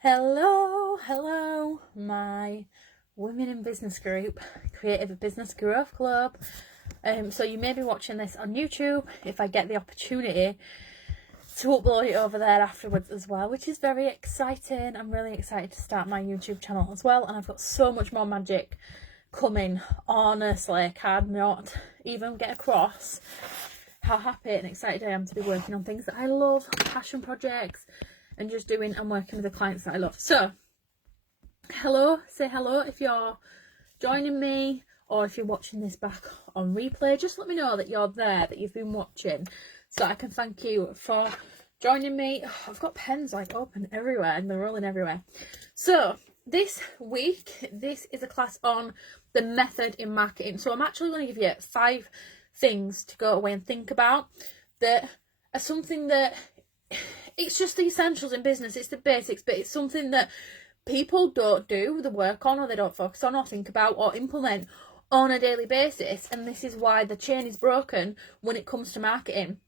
Hello, my women in business group, Creative Business Growth Club. So you may be watching this on YouTube if I get the opportunity to upload it over there afterwards as well, which is very exciting. I'm really excited to start my YouTube channel as well, and I've got so much more magic coming. Honestly, I cannot even get across how happy and excited I am to be working on things that I love, passion projects, and just doing and working with the clients that I love. So, say hello if you're joining me, or if you're watching this back on replay. Just let me know that you're there, that you've been watching, so I can thank you for joining me. I've got pens like open everywhere and they're rolling everywhere. So this week, this is a class on the method in marketing. So I'm actually going to give you 5 things to go away and think about that are something that it's just the essentials in business. It's the basics, but it's something that people don't do the work on, or they don't focus on, or think about, or implement on a daily basis. And this is why the chain is broken when it comes to marketing.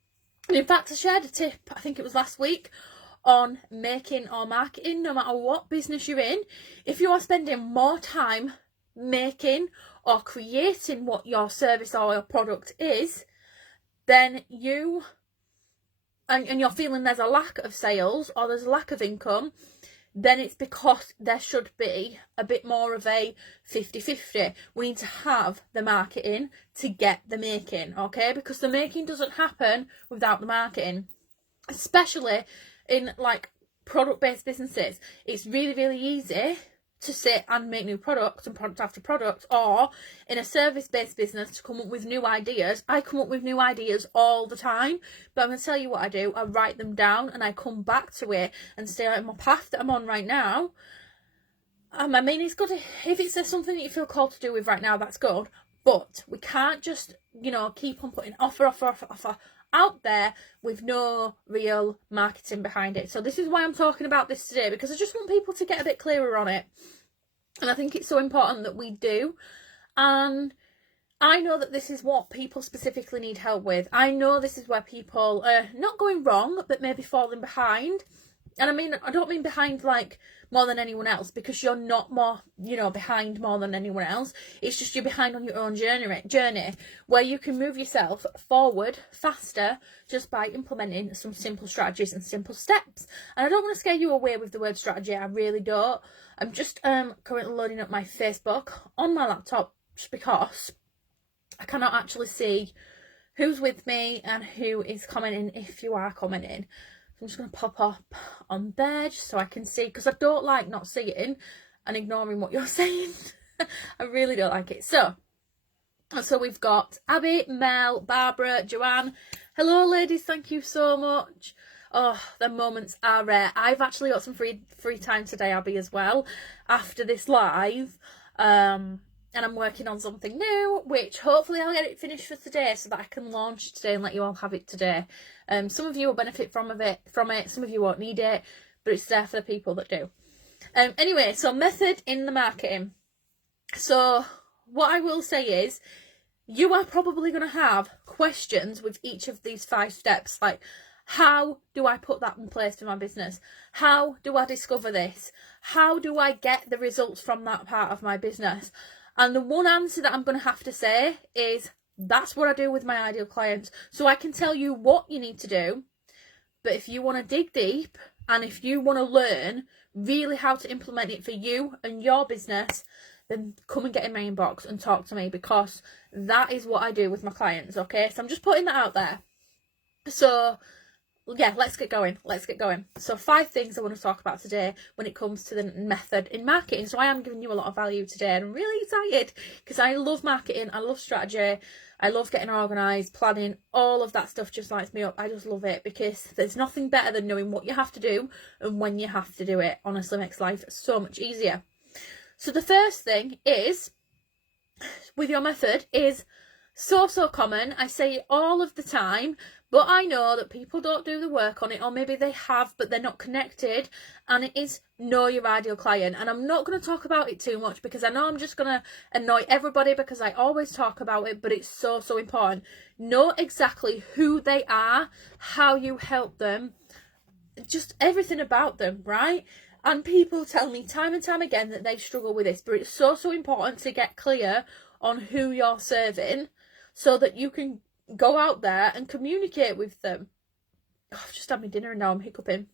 And in fact, I shared a tip, I think it was last week, on making or marketing. No matter what business you're in, if you are spending more time making or creating what your service or your product is, then and you're feeling there's a lack of sales or there's a lack of income, then it's because there should be a bit more of a 50-50. We need to have the marketing to get the making, okay? Because the making doesn't happen without the marketing, especially in like product-based businesses. It's really, really easy to sit and make new products and product after product, or in a service-based business to come up with new ideas. I come up with new ideas all the time, but I'm going to tell you what I do. I write them down and I come back to it and stay on my path that I'm on right now. I mean, it's good if it's something that you feel called to do with right now, that's good, but we can't just, keep on putting offer out there with no real marketing behind it. So this is why I'm talking about this today, because I just want people to get a bit clearer on it. And I think it's so important that we do. And I know that this is what people specifically need help with. I know this is where people are not going wrong, but maybe falling behind. And I mean, I don't mean behind like more than anyone else, because you're not more, behind more than anyone else. It's just you're behind on your own journey where you can move yourself forward faster just by implementing some simple strategies and simple steps. And I don't want to scare you away with the word strategy. I really don't. I'm just currently loading up my Facebook on my laptop just because I cannot actually see who's with me and who is commenting if you are commenting. I'm just going to pop up on there just so I can see, because I don't like not seeing and ignoring what you're saying. I really don't like it. So we've got Abby, Mel, Barbara, Joanne. Hello, ladies. Thank you so much. Oh, the moments are rare. I've actually got some free time today, Abby, as well, after this live. And I'm working on something new, which hopefully I'll get it finished for today so that I can launch today and let you all have it today. Some of you will benefit from it. Some of you won't need it, but it's there for the people that do. Anyway, so method in the marketing. So what I will say is, you are probably going to have questions with each of these 5 steps, like, how do I put that in place for my business? How do I discover this? How do I get the results from that part of my business? And the one answer that I'm going to have to say is, that's what I do with my ideal clients. So I can tell you what you need to do, but if you want to dig deep and if you want to learn really how to implement it for you and your business, then come and get in my inbox and talk to me, because that is what I do with my clients, okay? So I'm just putting that out there. So yeah, let's get going. So 5 things I want to talk about today when it comes to the method in marketing. So I am giving you a lot of value today, and I'm really excited because I love marketing, I love strategy, I love getting organised, planning, all of that stuff just lights me up. I just love it because there's nothing better than knowing what you have to do and when you have to do it. Honestly, makes life so much easier. So the first thing is, with your method, is so common. I say it all of the time, but I know that people don't do the work on it, or maybe they have but they're not connected, and it is know your ideal client. And I'm not going to talk about it too much because I know I'm just going to annoy everybody, because I always talk about it, but it's so important. Know exactly who they are, how you help them, just everything about them, right? And people tell me time and time again that they struggle with this, but it's so important to get clear on who you're serving so that you can go out there and communicate with them. Oh, I've just had my dinner and now I'm hiccuping.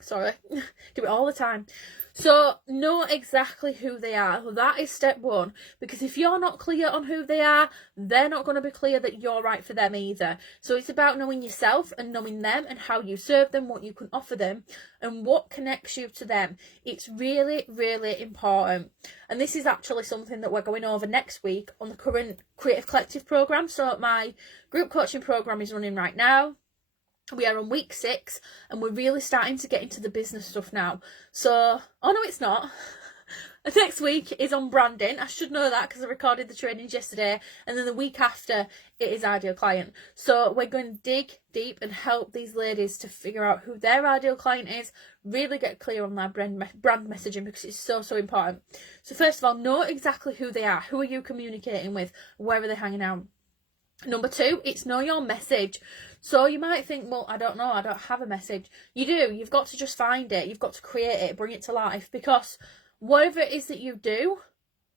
Sorry, do it all the time. So know exactly who they are. That is step one, because if you're not clear on who they are, they're not going to be clear that you're right for them either. So it's about knowing yourself and knowing them and how you serve them, what you can offer them and what connects you to them. It's really, really important. And this is actually something that we're going over next week on the current Creative Collective programme. So my group coaching programme is running right now. We are on week 6 and we're really starting to get into the business stuff now. So, oh no, it's not. Next week is on branding. I should know that because I recorded the trainings yesterday. And then the week after, it is ideal client. So we're going to dig deep and help these ladies to figure out who their ideal client is, really get clear on their brand messaging because it's so, so important. So first of all, know exactly who they are. Who are you communicating with? Where are they hanging out? Number 2, it's know your message. So you might think, well, I don't know, I don't have a message. You do. You've got to just find it. You've got to create it, bring it to life, because whatever it is that you do,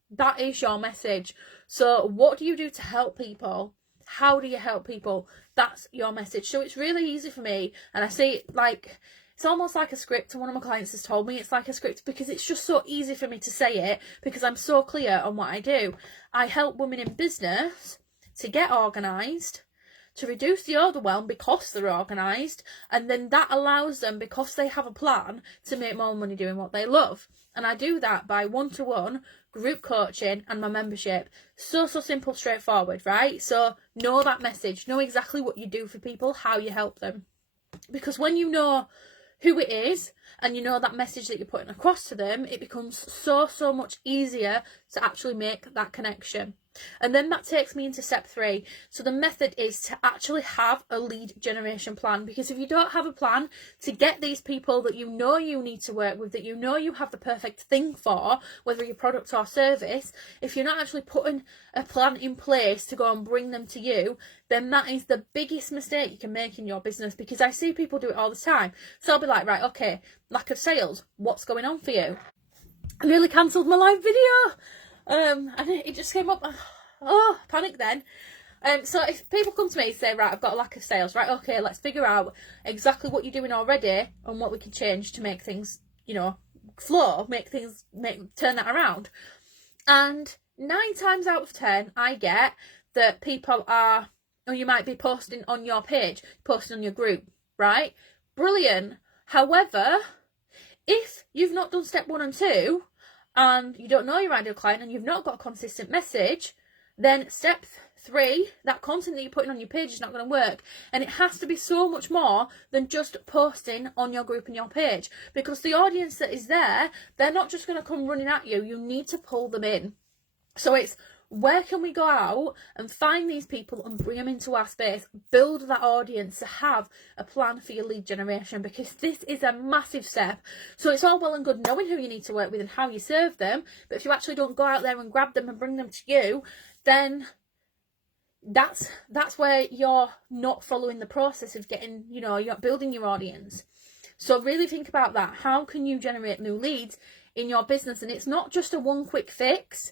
that is your message. So what do you do to help people? How do you help people? That's your message. So it's really easy for me, and I see it like, it's almost like a script. And one of my clients has told me it's like a script because it's just so easy for me to say it because I'm so clear on what I do. I help women in business to get organised, to reduce the overwhelm because they're organised, and then that allows them, because they have a plan, to make more money doing what they love. And I do that by one-to-one group coaching and my membership. So simple, straightforward, right? So know that message, know exactly what you do for people, how you help them. Because when you know who it is and you know that message that you're putting across to them, it becomes so much easier to actually make that connection. And then that takes me into step 3. So the method is to actually have a lead generation plan, because if you don't have a plan to get these people that you know you need to work with, that you know you have the perfect thing for, whether your product or service, if you're not actually putting a plan in place to go and bring them to you, then that is the biggest mistake you can make in your business, because I see people do it all the time. So I'll be like, right, okay, lack of sales, what's going on for you? I nearly cancelled my live video. And it just came up. Oh, panic then. So if people come to me and say, right, I've got a lack of sales, right, okay, let's figure out exactly what you're doing already and what we can change to make things, flow, turn that around. And 9 times out of 10, I get that people are, or you might be posting on your page, posting on your group, right? Brilliant. However, if you've not done step 1 and 2, and you don't know your ideal client and you've not got a consistent message, then step 3, that content that you're putting on your page is not going to work. And it has to be so much more than just posting on your group and your page, because the audience that is there, they're not just going to come running at you. You need to pull them in. So it's, where can we go out and find these people and bring them into our space, build that audience to have a plan for your lead generation, because this is a massive step. So it's all well and good knowing who you need to work with and how you serve them, but if you actually don't go out there and grab them and bring them to you, then that's where you're not following the process of getting, you're building your audience. So really think about that. How can you generate new leads in your business? And it's not just a one quick fix.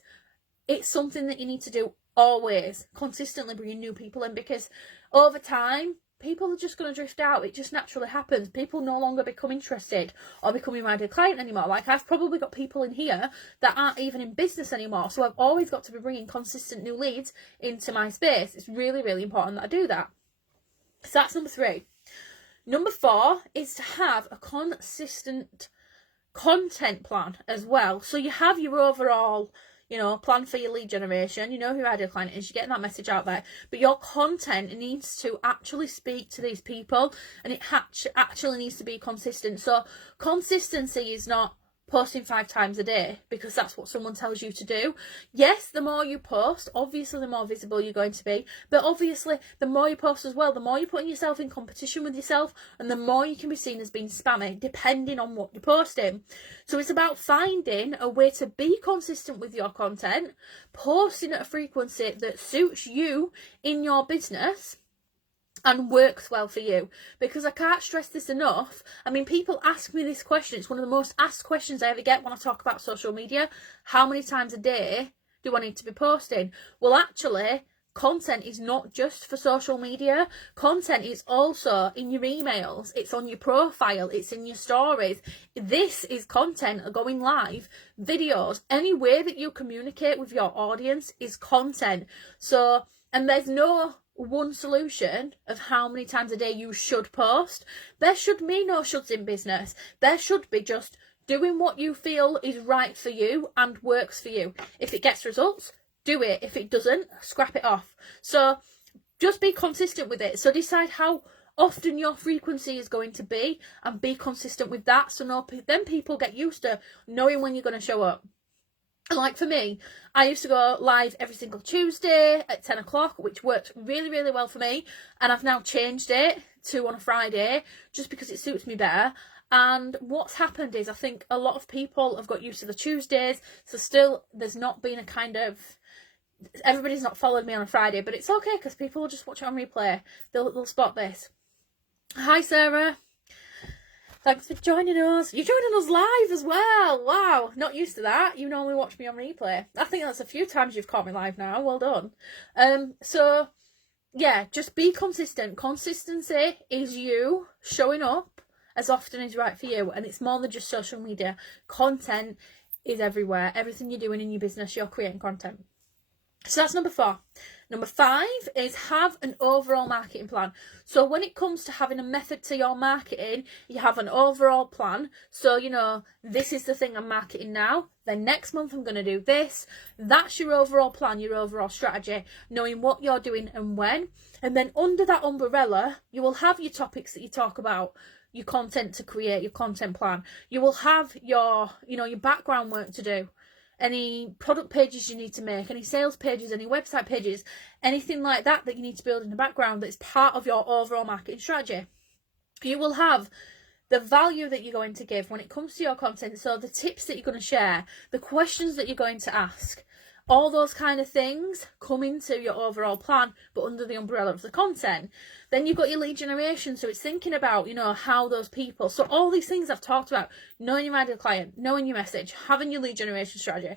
It's something that you need to do always, consistently bringing new people in, because over time, people are just going to drift out. It just naturally happens. People no longer become interested or become your ideal client anymore. Like, I've probably got people in here that aren't even in business anymore. So I've always got to be bringing consistent new leads into my space. It's really, really important that I do that. So that's number 3. Number 4 is to have a consistent content plan as well. So you have your overall plan for your lead generation, who your ideal client is, you're getting that message out there, but your content needs to actually speak to these people, and it actually needs to be consistent. So consistency is not posting 5 times a day because that's what someone tells you to do. Yes, the more you post, obviously the more visible you're going to be, but obviously the more you post as well, the more you're putting yourself in competition with yourself, and the more you can be seen as being spammy depending on what you're posting. So it's about finding a way to be consistent with your content, posting at a frequency that suits you in your business, and works well for you. Because I can't stress this enough. I mean, people ask me this question. It's one of the most asked questions I ever get when I talk about social media. How many times a day do I need to be posting? Well, actually, content is not just for social media. Content is also in your emails. It's on your profile. It's in your stories. This is content going live. Videos. Any way that you communicate with your audience is content. So, and there's no one solution of how many times a day you should post. There should be no shoulds in business. There should be just doing what you feel is right for you and works for you. If it gets results, do it. If it doesn't, scrap it off. So just be consistent with it. So decide how often your frequency is going to be and be consistent with that. So then people get used to knowing when you're going to show up. Like for me, I used to go live every single Tuesday at 10 o'clock, which worked really, really well for me. And I've now changed it to on a Friday just because it suits me better. And what's happened is I think a lot of people have got used to the Tuesdays. So still, there's not been a kind of... Everybody's not followed me on a Friday, but it's okay because people will just watch it on replay. They'll spot this. Hi, Sarah. Thanks for joining us. You're joining us live as well. Wow, not used to that. You normally watch me on replay. I think that's a few times you've caught me live now. Well done. So, yeah, just be consistent. Consistency is you showing up as often as right for you. And it's more than just social media. Content is everywhere. Everything you're doing in your business, you're creating content. So that's number 4. Number 5 is have an overall marketing plan. So when it comes to having a method to your marketing, you have an overall plan. So, you know, this is the thing I'm marketing now. Then next month I'm going to do this. That's your overall plan, your overall strategy, knowing what you're doing and when. And then under that umbrella, you will have your topics that you talk about, your content to create, your content plan. You will have your, you know, your background work to do. Any product pages you need to make, any sales pages, any website pages, anything like that that you need to build in the background that's part of your overall marketing strategy. You will have the value that you're going to give when it comes to your content, so the tips that you're going to share, the questions that you're going to ask, all those kind of things come into your overall plan, but under the umbrella of the content. Then you've got your lead generation, so it's thinking about, you know, how those people, so all these things I've talked about, knowing your ideal client, knowing your message, having your lead generation strategy,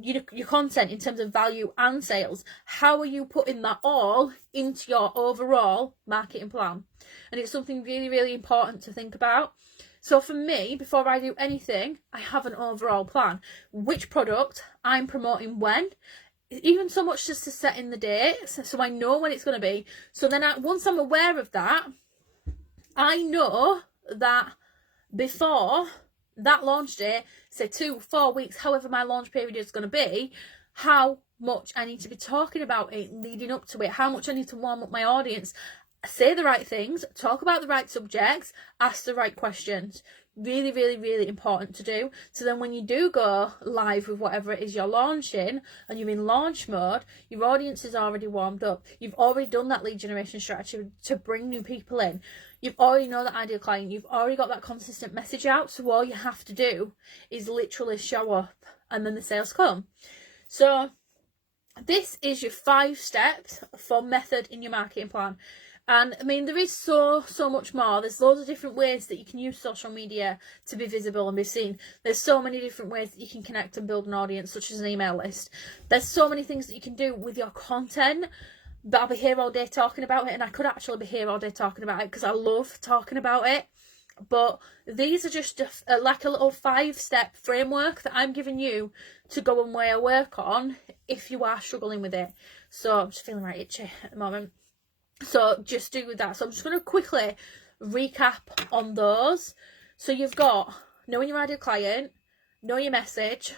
your content in terms of value and sales, how are you putting that all into your overall marketing plan? And it's something really, really important to think about. So for me, before I do anything, I have an overall plan. Which product I'm promoting when, even so much just to set in the date, so I know when it's going to be. So then once I'm aware of that, I know that before that launch date, say 2-4 weeks, however my launch period is going to be, how much I need to be talking about it leading up to it, how much I need to warm up my audience, say the right things, talk about the right subjects, ask the right questions. Really, really, really important to do. So then when you do go live with whatever it is you're launching and you're in launch mode, your audience is already warmed up. You've already done that lead generation strategy to bring new people in. You've already know that ideal client. You've already got that consistent message out. So all you have to do is literally show up and then the sales come. So this is your 5 steps for method in your marketing plan. And I mean, there is so much more. There's loads of different ways that you can use social media to be visible and be seen. There's so many different ways that you can connect and build an audience, such as an email list. There's so many things that you can do with your content. But I'll be here all day talking about it, and I could actually be here all day talking about it because I love talking about it. But these are just like a little 5-step framework that I'm giving you to go and work on if you are struggling with it. So I'm just feeling right itchy at the moment. So just do with that. So I'm just going to quickly recap on those. So you've got knowing your ideal client, know your message,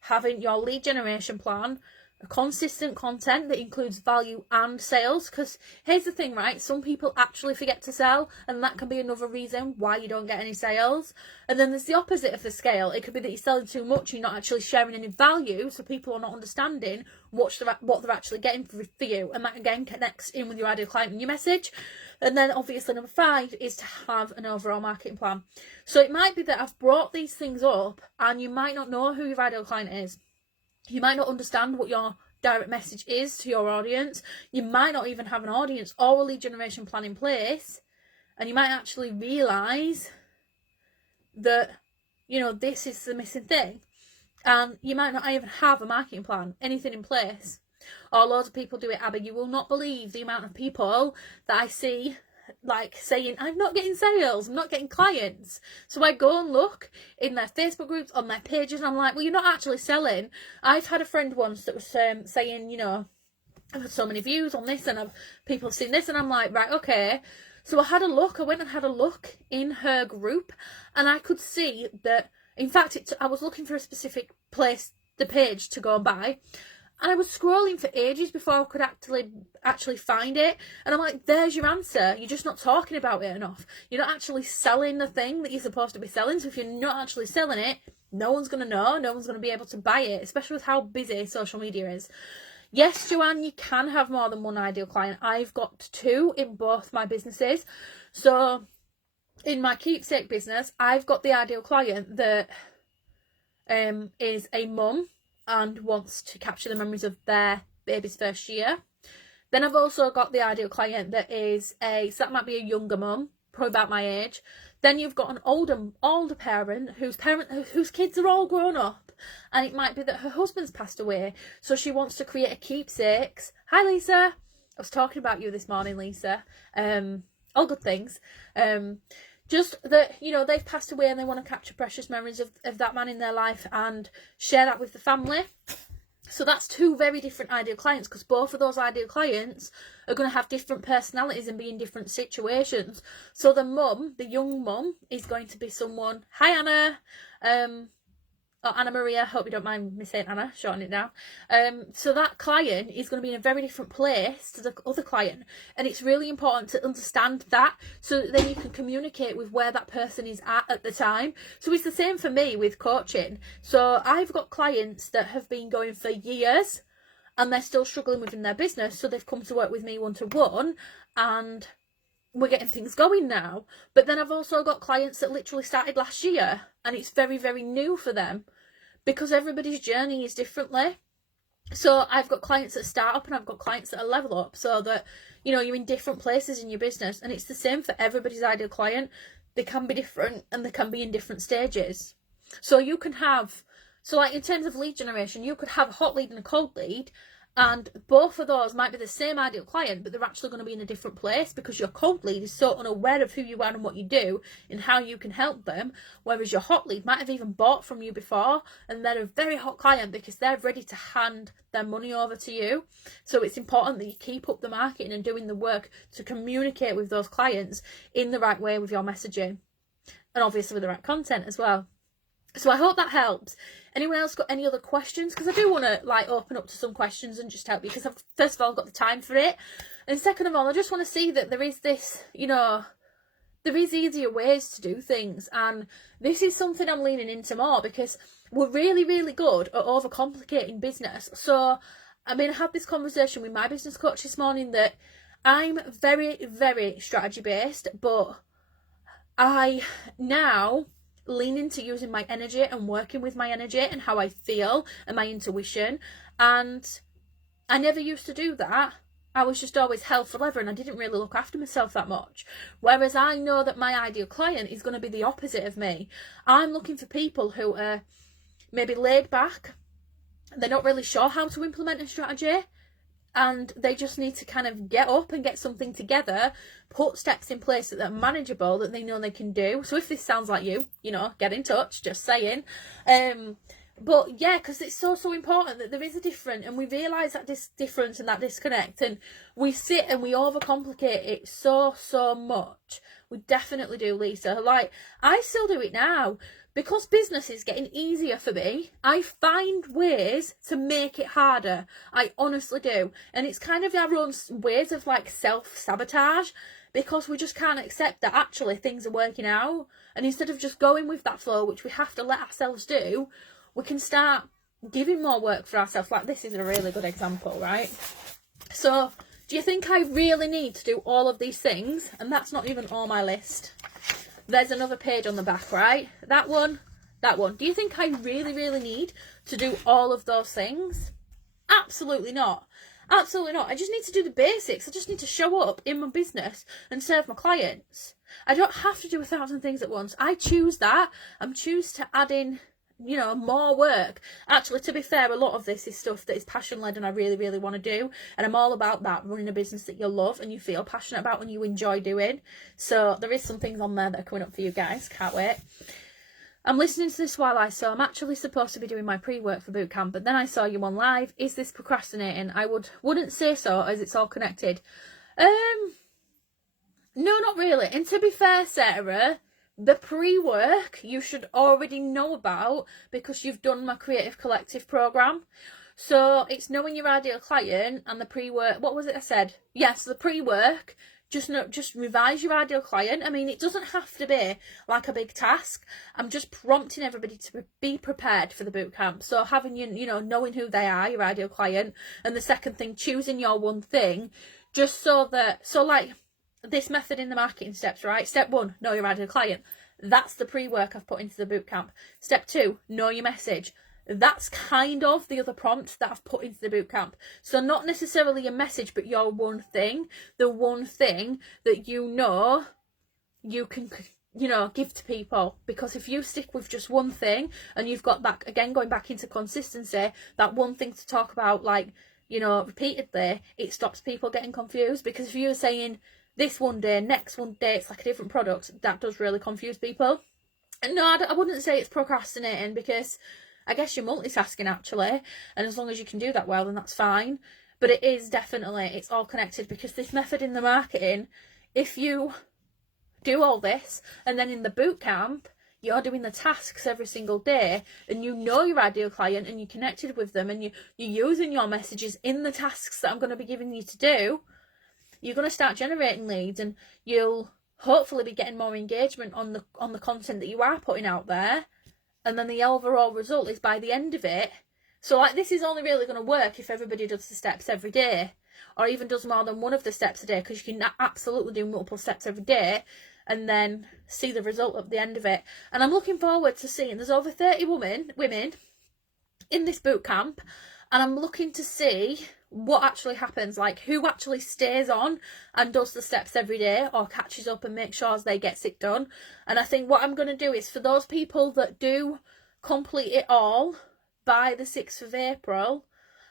having your lead generation plan, a consistent content that includes value and sales. Because here's the thing, right? Some people actually forget to sell, and that can be another reason why you don't get any sales. And then there's the opposite of the scale. It could be that you're selling too much, you're not actually sharing any value, so people are not understanding what they're actually getting for you. And that again connects in with your ideal client and your message. And then obviously number 5 is to have an overall marketing plan. So it might be that I've brought these things up and you might not know who your ideal client is. You might not understand what your direct message is to your audience. You might not even have an audience or a lead generation plan in place, and you might actually realise that, you know, this is the missing thing. And you might not even have a marketing plan, anything in place. Or loads of people do it, Abby. You will not believe the amount of people that I see like saying, I'm not getting sales, I'm not getting clients. So I go and look in their Facebook groups, on their pages, and I'm like, well, you're not actually selling. I've had a friend once that was saying, you know, I've had so many views on this and people have seen this, and I'm like, right, okay. So I went and had a look in her group, and I could see that, in fact, I was looking for a specific place, the page to go and buy, and I was scrolling for ages before I could actually find it. And I'm like, there's your answer. You're just not talking about it enough. You're not actually selling the thing that you're supposed to be selling. So if you're not actually selling it, no one's going to know. No one's going to be able to buy it, especially with how busy social media is. Yes, Joanne, you can have more than one ideal client. I've got 2 in both my businesses. So in my Keepsake business, I've got the ideal client that is a mum and wants to capture the memories of their baby's first year. Then I've also got the ideal client that is so that might be a younger mum, probably about my age. Then you've got an older parent whose kids are all grown up, and it might be that her husband's passed away, so she wants to create a keepsakes. Hi, Lisa. I was talking about you this morning, Lisa. All good things. Just that, you know, they've passed away and they want to capture precious memories of that man in their life and share that with the family. So that's 2 very different ideal clients, because both of those ideal clients are going to have different personalities and be in different situations. So the young mum, is going to be someone, hi Anna, or Anna Maria, hope you don't mind me saying Anna, shorting it down. So that client is going to be in a very different place to the other client, and it's really important to understand that, so that then you can communicate with where that person is at the time. So it's the same for me with coaching. So I've got clients that have been going for years and they're still struggling within their business, so they've come to work with me one-to-one, and we're getting things going now. But then I've also got clients that literally started last year, and it's very, very new for them, because everybody's journey is differently. So I've got clients that start up and I've got clients that are level up, so that, you know, you're in different places in your business, and it's the same for everybody's ideal client. They can be different and they can be in different stages. So you can have, so like in terms of lead generation, you could have a hot lead and a cold lead, and both of those might be the same ideal client, but they're actually going to be in a different place, because your cold lead is so unaware of who you are and what you do and how you can help them, whereas your hot lead might have even bought from you before, and they're a very hot client because they're ready to hand their money over to you. So it's important that you keep up the marketing and doing the work to communicate with those clients in the right way with your messaging, and obviously with the right content as well. So I hope that helps. Anyone else got any other questions? Because I do want to like open up to some questions and just help you, because I've first of all got the time for it, and second of all, I just want to see that there is this, you know, there is easier ways to do things, and this is something I'm leaning into more, because we're really, really good at overcomplicating business. So I mean, I had this conversation with my business coach this morning that I'm very, very strategy based, but I now lean into using my energy and working with my energy and how I feel and my intuition. And I never used to do that. I was just always hell for leather, and I didn't really look after myself that much. Whereas I know that my ideal client is going to be the opposite of me. I'm looking for people who are maybe laid back, they're not really sure how to implement a strategy, and they just need to kind of get up and get something together, put steps in place that are manageable, that they know they can do. So if this sounds like you, you know, get in touch, just saying. But yeah, because it's so important that there is a difference, and we realise that difference and that disconnect, and we sit and we overcomplicate it so much. We definitely do, Lisa. Like, I still do it now. Because business is getting easier for me, I find ways to make it harder. I honestly do. And it's kind of our own ways of like self-sabotage, because we just can't accept that actually things are working out. And instead of just going with that flow, which we have to let ourselves do, we can start giving more work for ourselves. Like, this is a really good example, right? So do you think I really need to do all of these things? And that's not even on my list. There's another page on the back, right? That one. Do you think I really, really need to do all of those things? Absolutely not. Absolutely not. I just need to do the basics. I just need to show up in my business and serve my clients. I don't have to do 1,000 things at once. I choose that. I choose to add in, you know, more work. Actually, to be fair, a lot of this is stuff that is passion led and I really, really want to do. And I'm all about that, running a business that you love and you feel passionate about and you enjoy doing. So there is some things on there that are coming up for you guys. Can't wait. I'm listening to this while I sew. I'm actually supposed to be doing my pre-work for bootcamp, but then I saw you on live. Is this procrastinating? I wouldn't say so, as it's all connected. No, not really. And to be fair, Sarah, the pre-work you should already know about because you've done my Creative Collective program. So it's knowing your ideal client and the pre-work. What was it I said? Yes, the pre-work. Just revise your ideal client. I mean, it doesn't have to be like a big task. I'm just prompting everybody to be prepared for the bootcamp. So having you know, knowing who they are, your ideal client, and the second thing, choosing your one thing, just so like this method in the marketing steps, right? Step 1, know your ideal client. That's the pre-work I've put into the bootcamp. Step 2, know your message. That's kind of the other prompt that I've put into the bootcamp. So not necessarily a message, but your one thing, the one thing that you know you can, you know, give to people. Because if you stick with just one thing and you've got that, again, going back into consistency, that one thing to talk about, like, you know, repeatedly, it stops people getting confused. Because if you're saying this one day, next one day, it's like a different product, that does really confuse people. And no, I wouldn't say it's procrastinating because I guess you're multitasking actually, and as long as you can do that well, then that's fine. But it is definitely, it's all connected because this method in the marketing, if you do all this and then in the bootcamp, you're doing the tasks every single day and you know your ideal client and you're connected with them and you're using your messages in the tasks that I'm going to be giving you to do, you're going to start generating leads and you'll hopefully be getting more engagement on the content that you are putting out there. And then the overall result is by the end of it. So like this is only really going to work if everybody does the steps every day or even does more than one of the steps a day, because you can absolutely do multiple steps every day and then see the result at the end of it. And I'm looking forward to seeing, there's over 30 women in this boot camp, and I'm looking to see what actually happens, like who actually stays on and does the steps every day or catches up and makes sure they get it done. And I think what I'm going to do is for those people that do complete it all by the 6th of April,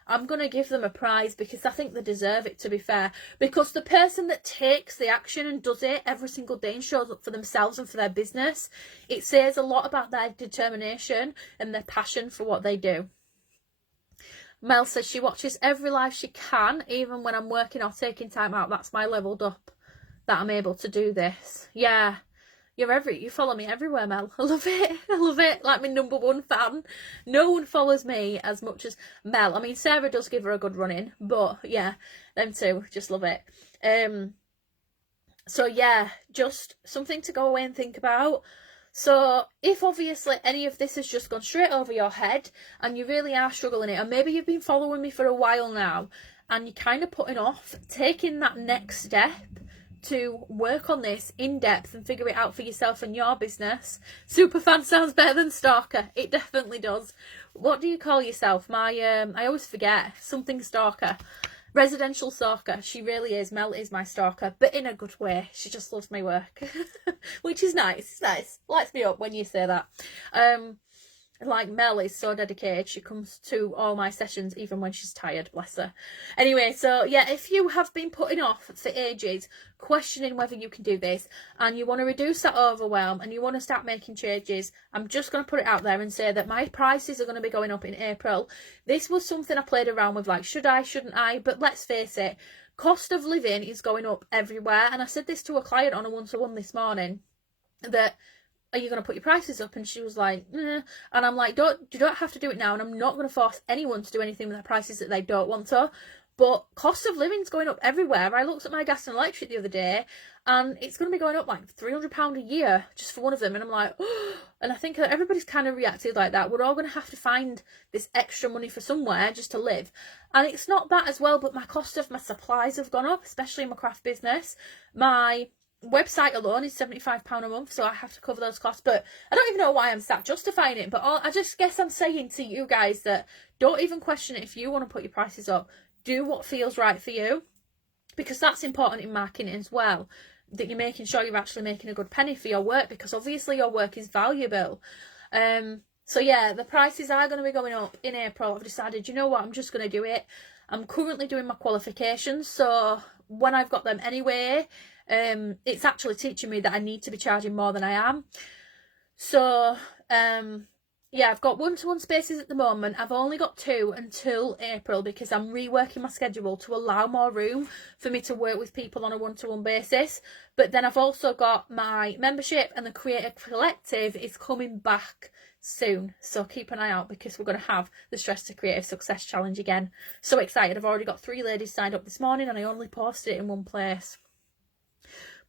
I'm going to give them a prize because I think they deserve it, to be fair. Because the person that takes the action and does it every single day and shows up for themselves and for their business, it says a lot about their determination and their passion for what they do. Mel says she watches every live she can, even when I'm working or taking time out. That's my leveled up, that I'm able to do this. Yeah, you follow me everywhere, Mel. I love it. I love it. Like my #1 fan. No one follows me as much as Mel. I mean, Sarah does give her a good run in, but yeah, them two just love it. So yeah, just something to go away and think about. So if obviously any of this has just gone straight over your head and you really are struggling it, and maybe you've been following me for a while now and you're kind of putting off taking that next step to work on this in depth and figure it out for yourself and your business. Superfan sounds better than stalker. It definitely does. What do you call yourself? I always forget. Something stalker. Residential stalker. She really is. Mel is my stalker, but in a good way. She just loves my work, which is nice. It's nice. Lights me up when you say that. Like Mel is so dedicated. She comes to all my sessions even when she's tired, bless her. Anyway, so yeah, if you have been putting off for ages, questioning whether you can do this, and you want to reduce that overwhelm and you want to start making changes, I'm just going to put it out there and say that my prices are going to be going up in April. This was something I played around with, like, should I, shouldn't I? But let's face it, cost of living is going up everywhere. And I said this to a client on a one-to-one this morning, that are you going to put your prices up? And she was like, and I'm like, you don't have to do it now, and I'm not going to force anyone to do anything with their prices that they don't want to. But cost of living's going up everywhere. I looked at my gas and electric the other day, and it's going to be going up like £300 a year just for one of them. And I'm like, oh. And I think everybody's kind of reacted like that. We're all going to have to find this extra money for somewhere just to live. And it's not that as well, but my cost of my supplies have gone up, especially in my craft business. My website alone is £75 a month, so I have to cover those costs. But I don't even know why I'm sat justifying it, but I just guess I'm saying to you guys that don't even question it. If you want to put your prices up, do what feels right for you, because that's important in marketing as well, that you're making sure you're actually making a good penny for your work, because obviously your work is valuable. So yeah, the prices are going to be going up in April. I've decided, you know what, I'm just going to do it. I'm currently doing my qualifications, so when I've got them anyway, it's actually teaching me that I need to be charging more than I am. So yeah, I've got one-to-one spaces at the moment. I've only got 2 until April, because I'm reworking my schedule to allow more room for me to work with people on a one-to-one basis. But then I've also got my membership, and the Creative Collective is coming back soon, so keep an eye out, because we're going to have the Stress to Creative Success Challenge again. So excited. I've already got 3 ladies signed up this morning, and I only posted it in one place.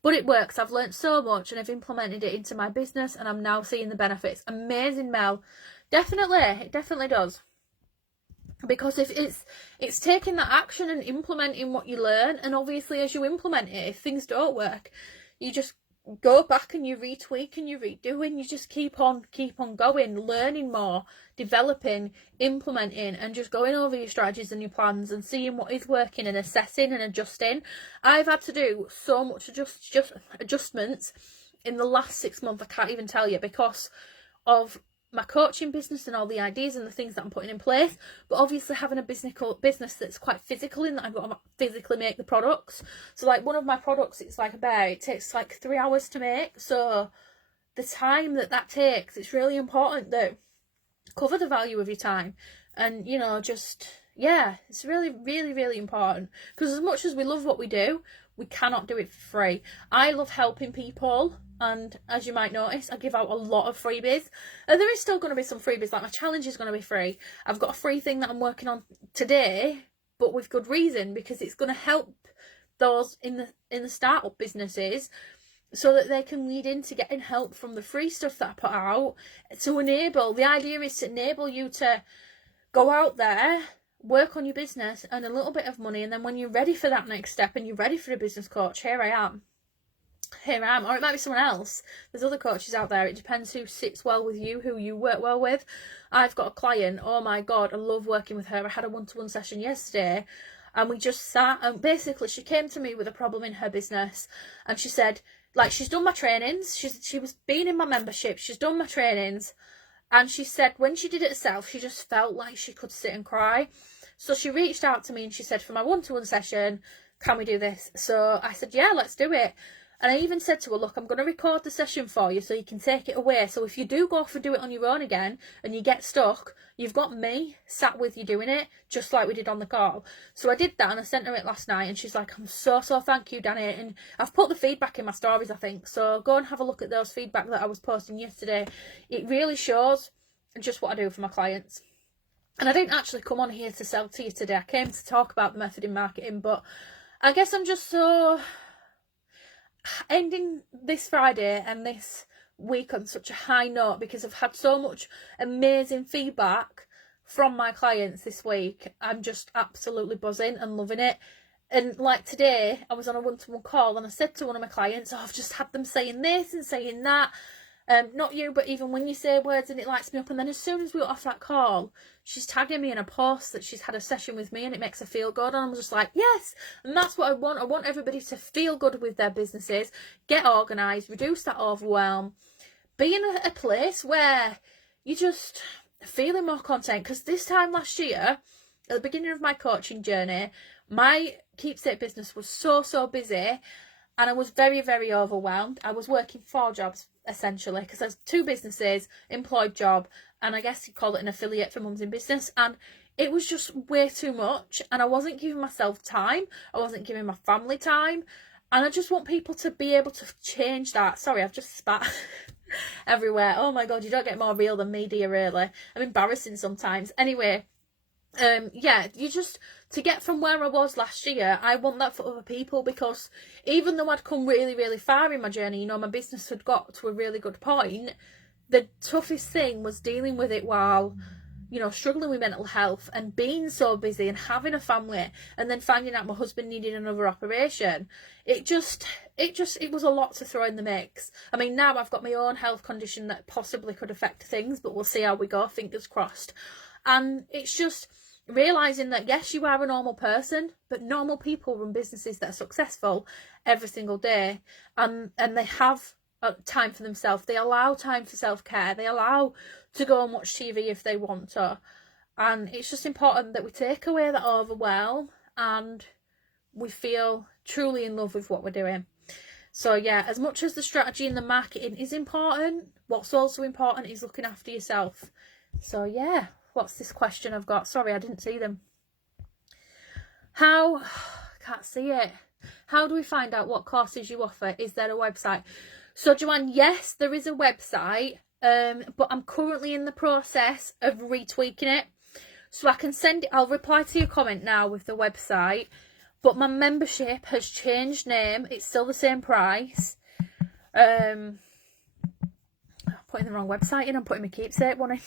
But it works. I've learned so much, and I've implemented it into my business, and I'm now seeing the benefits. Amazing, Mel. Definitely, it definitely does. Because if it's taking that action and implementing what you learn, and obviously as you implement it, if things don't work, you just go back and you retweak and you redo, and you just keep on going, learning more, developing, implementing, and just going over your strategies and your plans and seeing what is working and assessing and adjusting. I've had to do so much adjustments in the last 6 months, I can't even tell you, because of my coaching business and all the ideas and the things that I'm putting in place. But obviously having a business that's quite physical, in that I've got to physically make the products. So like one of my products, it takes like 3 hours to make. So the time that takes, it's really important that cover the value of your time. And, you know, just, yeah, it's really, really, really important. Because as much as we love what we do, we cannot do it for free. I love helping people, and as you might notice, I give out a lot of freebies. And there is still going to be some freebies, like my challenge is going to be free. I've got a free thing that I'm working on today, but with good reason, because it's going to help those in the startup businesses, so that they can lead into getting help from the free stuff that I put out, the idea is to enable you to go out there, work on your business, earn a little bit of money, and then when you're ready for that next step and you're ready for a business coach, here I am. Or it might be someone else. There's other coaches out there. It depends who sits well with you, who you work well with. I've got a client, oh my god, I love working with her. I had a one-to-one session yesterday, and we just sat, and basically she came to me with a problem in her business, and she said, like, she's done my trainings, she was being in my membership, she's done my trainings, and she said when she did it herself, she just felt like she could sit and cry. So she reached out to me and she said, for my one-to-one session, can we do this? So I said, yeah, let's do it. And I even said to her, look, I'm going to record the session for you so you can take it away. So if you do go off and do it on your own again and you get stuck, you've got me sat with you doing it, just like we did on the call. So I did that, and I sent her it last night, and she's like, I'm so thank you, Danny. And I've put the feedback in my stories, I think. So go and have a look at those feedback that I was posting yesterday. It really shows just what I do for my clients. And I didn't actually come on here to sell to you today. I came to talk about the method in marketing, but I guess I'm just so ending this Friday and this week on such a high note, because I've had so much amazing feedback from my clients this week. I'm just absolutely buzzing and loving it. And like today, I was on a one-to-one call, and I said to one of my clients, I've just had them saying this and saying that. Not you, but even when you say words, and it lights me up. And then as soon as we got off that call, she's tagging me in a post that she's had a session with me, and it makes her feel good. And I'm just like, yes, and that's what I want. I want everybody to feel good with their businesses, get organised, reduce that overwhelm, be in a place where you just feeling more content. Because this time last year, at the beginning of my coaching journey, my Keepsake business was so busy, and I was very, very overwhelmed. I was working 4 jobs, essentially, because there's 2 businesses, employed job, and I guess you call it an affiliate for Mums in Business. And it was just way too much, and I wasn't giving myself time. I wasn't giving my family time. And I just want people to be able to change that. Sorry, I've just spat everywhere. Oh my god, you don't get more real than me, do you, really? I'm embarrassing sometimes. Anyway, yeah, you just, to get from where I was last year, I want that for other people, because even though I'd come really, really far in my journey, you know, my business had got to a really good point, the toughest thing was dealing with it while struggling with mental health and being so busy and having a family, and then finding out my husband needed another operation, it was a lot to throw in the mix. I mean, now I've got my own health condition that possibly could affect things, but we'll see how we go, fingers crossed. And it's just realising that, yes, you are a normal person, but normal people run businesses that are successful every single day, and they have time for themselves. They allow time for self-care. They allow to go and watch TV if they want to. And it's just important that we take away that overwhelm and we feel truly in love with what we're doing. So yeah, as much as the strategy and the marketing is important, what's also important is looking after yourself. So yeah, what's this question I've got? Sorry, I didn't see them. Can't see it. How do we find out what courses you offer? Is there a website? So Joanne, yes, there is a website, but I'm currently in the process of retweaking it. So I can send it, I'll reply to your comment now with the website, but my membership has changed name. It's still the same price. I'm putting the wrong website in. I'm putting my keepsake one in.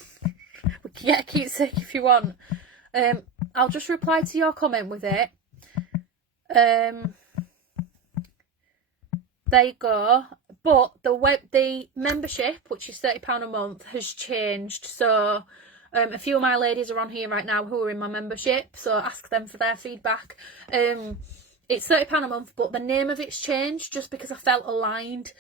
We can get a keepsake if you want. I'll just reply to your comment with it. There you go. But the membership, which is £30 a month, has changed. So a few of my ladies are on here right now who are in my membership, so ask them for their feedback. It's £30 a month, but the name of it's changed just because I felt aligned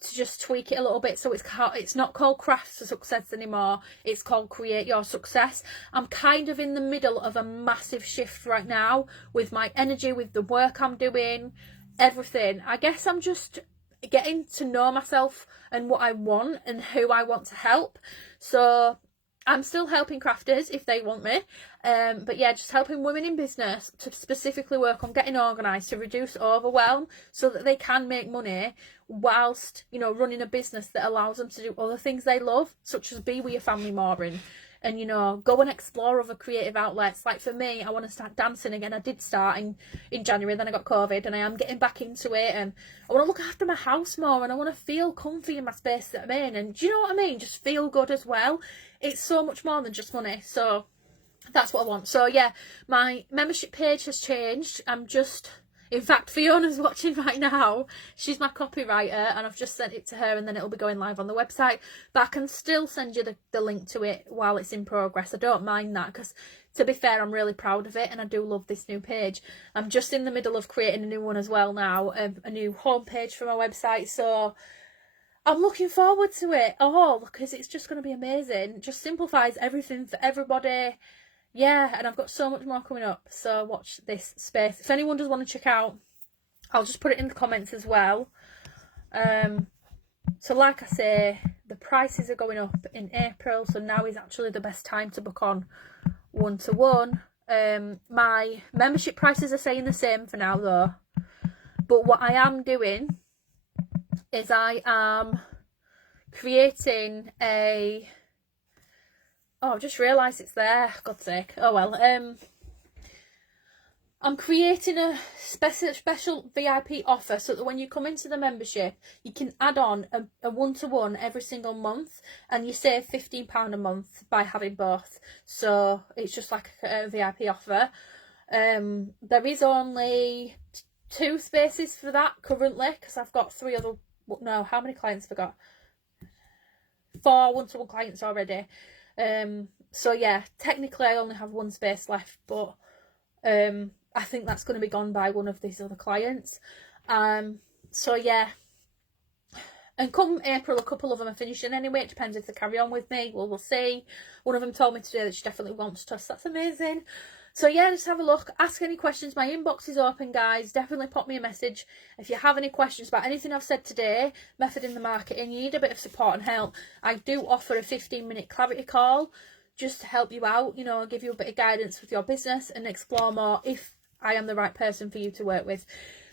to just tweak it a little bit. So it's not called Crafts for Success anymore. It's called Create Your Success. I'm kind of in the middle of a massive shift right now with my energy, with the work I'm doing, everything. I guess I'm just getting to know myself and what I want and who I want to help. So I'm still helping crafters if they want me, but yeah, just helping women in business to specifically work on getting organised to reduce overwhelm so that they can make money whilst running a business that allows them to do other things they love, such as be with your family more and go and explore other creative outlets. Like for me, I want to start dancing again. I did start in January, then I got COVID, and I am getting back into it, and I want to look after my house more, and I want to feel comfy in my space that I'm in, and do you know what I mean, just feel good as well. It's so much more than just money, so that's what I want. So yeah, my membership page has changed. In fact, Fiona's watching right now. She's my copywriter, and I've just sent it to her, and then it'll be going live on the website. But I can still send you the link to it while it's in progress. I don't mind that, because to be fair, I'm really proud of it, and I do love this new page. I'm just in the middle of creating a new one as well now, a new homepage for my website. So I'm looking forward to it because it's just going to be amazing. It just simplifies everything for everybody. Yeah, and I've got so much more coming up, so watch this space. If anyone does want to check out, I'll just put it in the comments as well. So like I say, the prices are going up in April, so now is actually the best time to book on one-to-one. My membership prices are staying the same for now though, but what I am doing is I am creating a... Oh, I've just realised it's there. God's sake. Oh well. I'm creating a special VIP offer so that when you come into the membership, you can add on a one-to-one every single month, and you save £15 a month by having both. So it's just like a VIP offer. There is only 2 spaces for that currently, because I've got 3 other... No, how many clients have I got? 4 one-to-one clients already. So yeah, technically I only have 1 space left, but I think that's going to be gone by one of these other clients. So yeah, and come April, a couple of them are finishing anyway. It depends if they carry on with me. We'll see. One of them told me today that she definitely wants to, so that's amazing. So yeah, just have a look, ask any questions. My inbox is open, guys. Definitely pop me a message if you have any questions about anything I've said today, method in the marketing, you need a bit of support and help. I do offer a 15-minute clarity call just to help you out, give you a bit of guidance with your business and explore more if I am the right person for you to work with.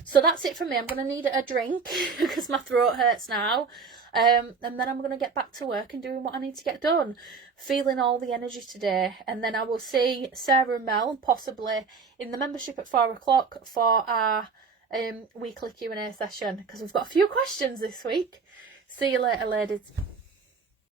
So that's it from me. I'm going to need a drink because my throat hurts now. And then I'm going to get back to work and doing what I need to get done. Feeling all the energy today. And then I will see Sarah and Mel possibly in the membership at 4 o'clock for our weekly Q&A session, because we've got a few questions this week. See you later, ladies.